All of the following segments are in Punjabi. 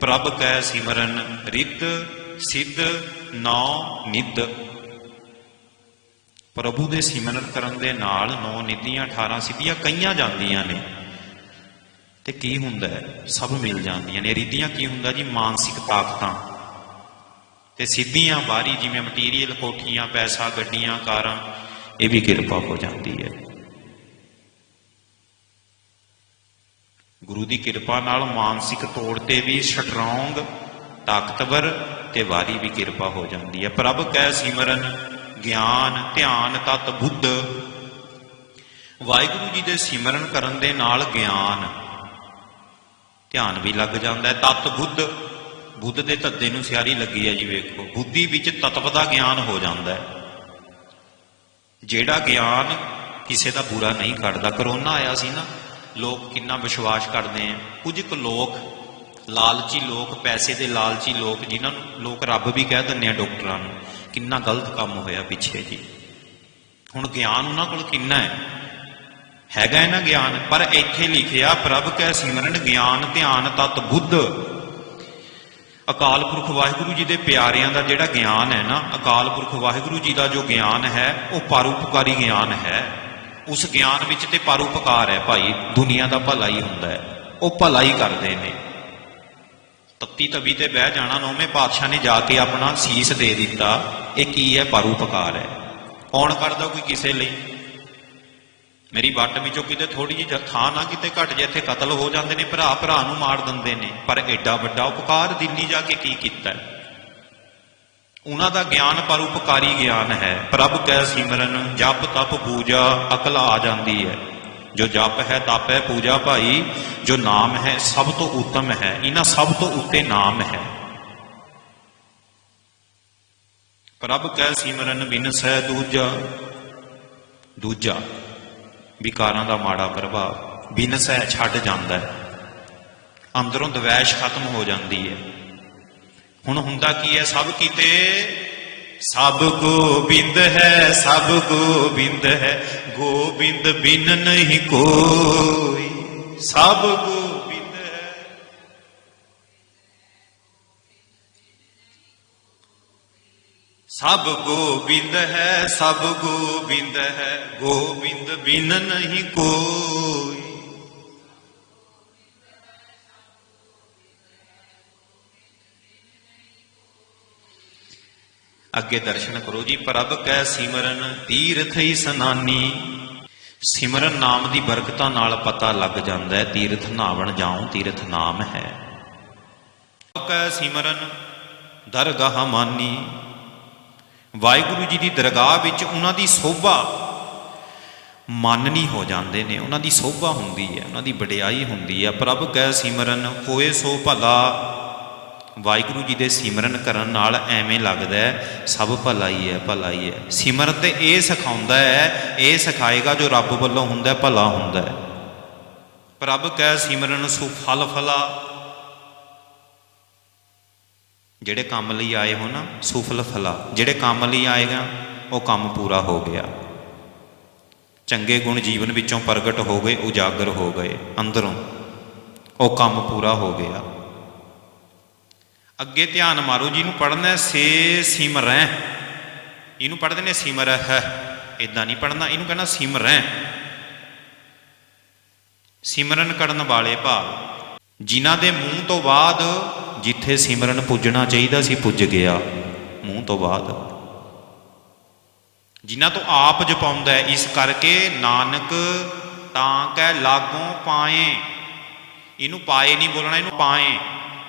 ਪ੍ਰਭ ਕੈ ਸਿਮਰਨ ਰਿੱਧ ਸਿੱਧ, ਨੌ ਨਿੱਧ ਪ੍ਰਭੂ ਦੇ ਸਿਮਰਨ ਕਰਨ ਦੇ ਨਾਲ ਨੌ ਨਿੱਧੀਆਂ 18 ਸਿੱਧੀਆਂ ਕਈਆਂ ਜਾਂਦੀਆਂ ਨੇ। ਤੇ ਕੀ ਹੁੰਦਾ ਹੈ? ਸਭ ਮਿਲ ਜਾਂਦੀਆਂ ਨੇ। ਰਿੱਧੀਆਂ ਕੀ ਹੁੰਦਾ ਜੀ? ਮਾਨਸਿਕ ਤਾਕਤਾਂ। ਤੇ ਸਿੱਧੀਆਂ, ਬਾਹਰੀ ਜਿਵੇਂ ਮਟੀਰੀਅਲ ਕੋਠੀਆਂ, ਪੈਸਾ, ਗੱਡੀਆਂ, ਕਾਰਾਂ, ਇਹ ਵੀ ਕਿਰਪਾ ਹੋ ਜਾਂਦੀ ਹੈ। ਗੁਰੂ ਦੀ ਕਿਰਪਾ ਨਾਲ ਮਾਨਸਿਕ ਤੌਰ ਤੇ ਵੀ ਸਟਰੋਂਗ ਤਾਕਤਵਰ ਤੇ ਵਾਰੀ ਵੀ ਕਿਰਪਾ ਹੋ ਜਾਂਦੀ ਹੈ। ਪ੍ਰਭ ਕੈ ਸਿਮਰਨ, ਗਿਆਨ, ਧਿਆਨ ਤਤ ਬੁੱਧ। ਵਾਹਿਗੁਰੂ ਜੀ ਦੇ ਸਿਮਰਨ ਕਰਨ ਦੇ ਨਾਲ ਗਿਆਨ, ਧਿਆਨ ਵੀ ਲੱਗ ਜਾਂਦਾ ਹੈ। ਤਤ ਬੁੱਧ ਬੁੱਧ ਦੇ ਧੱਦੇ ਨੂੰ ਸਿਆਰੀ ਲੱਗੀ ਹੈ ਜੀ, ਵੇਖੋ। ਬੁੱਧੀ ਵਿੱਚ ਤਤਵ ਦਾ ਗਿਆਨ ਹੋ ਜਾਂਦਾ ਹੈ। ਜਿਹੜਾ ਗਿਆਨ ਕਿਸੇ ਦਾ ਬੁਰਾ ਨਹੀਂ ਕਰਦਾ ਕਰੋਨਾ ਆਇਆ ਸੀ ਨਾ ਲੋਕ ਕਿੰਨਾ ਵਿਸ਼ਵਾਸ ਕਰਦੇ ਆ। ਕੁਝ ਕੁ ਲੋਕ, ਲਾਲਚੀ ਲੋਕ, ਪੈਸੇ ਦੇ ਲਾਲਚੀ ਲੋਕ, ਜਿਨ੍ਹਾਂ ਨੂੰ ਲੋਕ ਰੱਬ ਵੀ ਕਹਿ ਦਿੰਦੇ ਆ ਡਾਕਟਰਾਂ ਨੂੰ, ਕਿੰਨਾ ਗਲਤ ਕੰਮ ਹੋਇਆ ਪਿੱਛੇ ਜੀ। ਹੁਣ ਗਿਆਨ ਉਹਨਾਂ ਕੋਲ ਕਿੰਨਾ ਹੈ? ਹੈਗਾ ਇਹਨਾਂ ਗਿਆਨ, ਪਰ ਇੱਥੇ ਲਿਖਿਆ, ਪ੍ਰਭ ਕੈ ਸਿਮਰਨ ਗਿਆਨ, ਧਿਆਨ, ਤਤ ਬੁੱਧ। ਅਕਾਲ ਪੁਰਖ ਵਾਹਿਗੁਰੂ ਜੀ ਦੇ ਪਿਆਰਿਆਂ ਦਾ ਜਿਹੜਾ ਗਿਆਨ ਹੈ ਨਾ, ਅਕਾਲ ਪੁਰਖ ਵਾਹਿਗੁਰੂ ਜੀ ਦਾ ਜੋ ਗਿਆਨ ਹੈ, ਉਹ ਪਰਉਪਕਾਰੀ ਗਿਆਨ ਹੈ। ਉਸ ਗਿਆਨ ਵਿੱਚ ਤੇ ਪਰਉਪਕਾਰ ਹੈ ਭਾਈ, ਦੁਨੀਆ ਦਾ ਭਲਾ ਹੀ ਹੁੰਦਾ ਹੈ। ਉਹ ਭਲਾ ਹੀ ਕਰਦੇ ਨੇ। ਤੱਤੀ ਤਵੀ ਤੇ ਬਹਿ ਜਾਣਾ, ਨੌਵੇਂ ਪਾਤਸ਼ਾਹ ਨੇ ਜਾ ਕੇ ਆਪਣਾ ਸੀਸ ਦੇ ਦਿੱਤਾ। ਇਹ ਕੀ ਹੈ? ਪਰਉਪਕਾਰ ਹੈ। ਕੌਣ ਕਰਦਾ ਕੋਈ ਕਿਸੇ ਲਈ? ਮੇਰੀ ਵੱਟ ਵਿੱਚੋਂ ਕਿਤੇ ਥੋੜੀ ਜਿਹੀ ਥਾਂ ਨਾ ਕਿਤੇ ਘਟ ਜੇ ਇੱਥੇ ਕਤਲ ਹੋ ਜਾਂਦੇ ਨੇ, ਭਰਾ ਭਰਾ ਨੂੰ ਮਾਰ ਦਿੰਦੇ ਨੇ। ਪਰ ਐਡਾ ਵੱਡਾ ਉਪਕਾਰ ਦਿੱਲੀ ਜਾ ਕੇ ਕੀ ਕੀਤਾ ਹੈ? ਉਹਨਾਂ ਦਾ ਗਿਆਨ ਪਰਉਪਕਾਰੀ ਗਿਆਨ ਹੈ। ਪ੍ਰਭ ਕੈ ਸਿਮਰਨ, ਜਪ ਤਪ ਪੂਜਾ, ਅਕਲ ਆ ਜਾਂਦੀ ਹੈ। ਜੋ ਜਪ ਹੈ, ਤਪ ਹੈ, ਪੂਜਾ ਭਾਈ। ਜੋ ਨਾਮ ਹੈ, ਸਭ ਤੋਂ ਉੱਤਮ ਹੈ। ਇਹਨਾਂ ਸਭ ਤੋਂ ਉੱਤੇ ਨਾਮ ਹੈ। ਪ੍ਰਭ ਕੈ ਸਿਮਰਨ ਬਿਨ ਸਹਿ ਦੂਜਾ। ਦੂਜਾ, ਵਿਕਾਰਾਂ ਦਾ ਮਾੜਾ ਪ੍ਰਭਾਵ। ਬਿਨ ਸਹਿ ਛੱਡ ਜਾਂਦਾ ਹੈ। ਅੰਦਰੋਂ ਦਵੈਸ਼ ਖਤਮ ਹੋ ਜਾਂਦੀ ਹੈ। ਹੁਣ ਹੁੰਦਾ ਕੀ ਹੈ ਸਭ ਕੀਤੇ? ਸਭ ਗੋਬਿੰਦ ਹੈ, ਸਭ ਗੋਬਿੰਦ ਹੈ, ਗੋਬਿੰਦ ਬਿਨ ਨਹੀਂ ਕੋਈ। ਸਭ ਗੋਬਿੰਦ ਹੈ। ਸਭ ਗੋਬਿੰਦ ਹੈ, ਸਭ ਗੋਬਿੰਦ ਹੈ, ਗੋਬਿੰਦ ਬਿਨ ਨਹੀਂ ਕੋਈ। ਅੱਗੇ ਦਰਸ਼ਨ ਕਰੋ ਜੀ। ਪ੍ਰਭ ਕੈ ਸਿਮਰਨ ਤੀਰਥ ਹੀ ਸਨਾਨੀ। ਸਿਮਰਨ ਨਾਮ ਦੀ ਬਰਕਤਾਂ ਨਾਲ ਪਤਾ ਲੱਗ ਜਾਂਦਾ ਹੈ, ਤੀਰਥ ਨਾਵਣ ਜਾਉ, ਤੀਰਥ ਨਾਮ ਹੈ। ਕੈ ਸਿਮਰਨ ਦਰਗਾਹ ਮਾਨੀ। ਵਾਹਿਗੁਰੂ ਜੀ ਦੀ ਦਰਗਾਹ ਵਿੱਚ ਉਹਨਾਂ ਦੀ ਸੋਭਾ ਮਾਨਨੀ ਹੋ ਜਾਂਦੇ ਨੇ। ਉਹਨਾਂ ਦੀ ਸੋਭਾ ਹੁੰਦੀ ਹੈ, ਉਹਨਾਂ ਦੀ ਵਡਿਆਈ ਹੁੰਦੀ ਹੈ। ਪ੍ਰਭ ਕੈ ਸਿਮਰਨ ਹੋਏ ਸੋ ਭਲਾ। ਵਾਹਿਗੁਰੂ ਜੀ ਦੇ ਸਿਮਰਨ ਕਰਨ ਨਾਲ ਐਵੇਂ ਲੱਗਦਾ ਹੈ ਸਭ ਭਲਾ ਹੀ ਹੈ ਭਲਾ ਹੀ। ਹੈ ਸਿਮਰਨ ਤੇ ਇਹ ਸਿਖਾਉਂਦਾ ਹੈ ਇਹ ਸਿਖਾਏਗਾ ਜੋ ਰੱਬ ਵੱਲੋਂ ਹੁੰਦਾ ਹੈ, ਭਲਾ ਹੁੰਦਾ ਹੈ। ਪ੍ਰਭ ਕੈ ਸਿਮਰਨ ਸੁਫਲ ਫਲਾ ਜਿਹੜੇ ਕੰਮ ਲਈ ਆਏ ਹੋ ਨਾ ਸੁਫਲ ਫਲਾ। ਜਿਹੜੇ ਕੰਮ ਲਈ ਆਏਗਾ ਉਹ ਕੰਮ ਪੂਰਾ ਹੋ ਗਿਆ। ਚੰਗੇ ਗੁਣ ਜੀਵਨ ਵਿੱਚੋਂ ਪ੍ਰਗਟ ਹੋ ਗਏ ਉਜਾਗਰ ਹੋ ਗਏ ਅੰਦਰੋਂ। ਉਹ ਕੰਮ ਪੂਰਾ ਹੋ ਗਿਆ। ਅੱਗੇ ਧਿਆਨ ਮਾਰੋ ਜੀ ਨੂੰ ਪੜਨਾ ਸੇ ਸਿਮਰੈ ਇਹਨੂੰ ਪੜਦੇ ਨੇ ਸਿਮਰਹ ਇਦਾਂ ਨਹੀਂ ਪੜਨਾ ਇਹਨੂੰ ਕਹਿੰਦਾ ਸਿਮਰੈ ਸਿਮਰਨ ਕਰਨ ਵਾਲੇ ਭਾਵ, ਜਿਨ੍ਹਾਂ ਦੇ ਮੂੰਹ ਤੋਂ ਬਾਅਦ ਜਿੱਥੇ ਸਿਮਰਨ ਪੁੱਜਣਾ ਚਾਹੀਦਾ ਸੀ, ਪੁੱਜ ਗਿਆ। ਮੂੰਹ ਤੋਂ ਬਾਅਦ। ਜਿਨ੍ਹਾਂ ਤੋਂ ਆਪ ਜਪਾਉਂਦਾ ਹੈ, ਇਸ ਕਰਕੇ ਨਾਨਕ ਤਾਂ ਕੈ ਲਾਗੋਂ ਪਾਏ। ਇਹਨੂੰ ਪਾਏ ਨਹੀਂ ਬੋਲਣਾ, ਇਹਨੂੰ ਪਾਏ।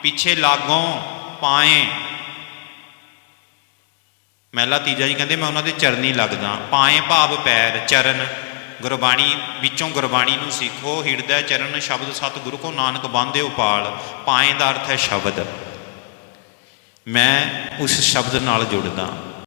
ਪਿੱਛੇ ਲਾਗੋਂ। ਪਾਏ। ਮਹਿਲਾ ਤੀਜਾ ਜੀ ਕਹਿੰਦੇ, ਮੈਂ ਉਹਨਾਂ ਦੇ ਚਰਨੀ ਲੱਗਦਾ। ਪਾਏ ਭਾਵ ਪੈਰ, ਚਰਨ। ਗੁਰਬਾਣੀ ਵਿੱਚੋਂ ਗੁਰਬਾਣੀ ਨੂੰ ਸਿੱਖੋ। ਹਿਰਦੈ ਚਰਨ ਸ਼ਬਦ ਸਤ ਗੁਰੂ ਕੋ ਨਾਨਕ ਬੰਦੇ ਉਪਾਲ ਪਾਏ ਦਾ ਅਰਥ ਹੈ ਸ਼ਬਦ। ਮੈਂ ਉਸ ਸ਼ਬਦ ਨਾਲ ਜੁੜਦਾ।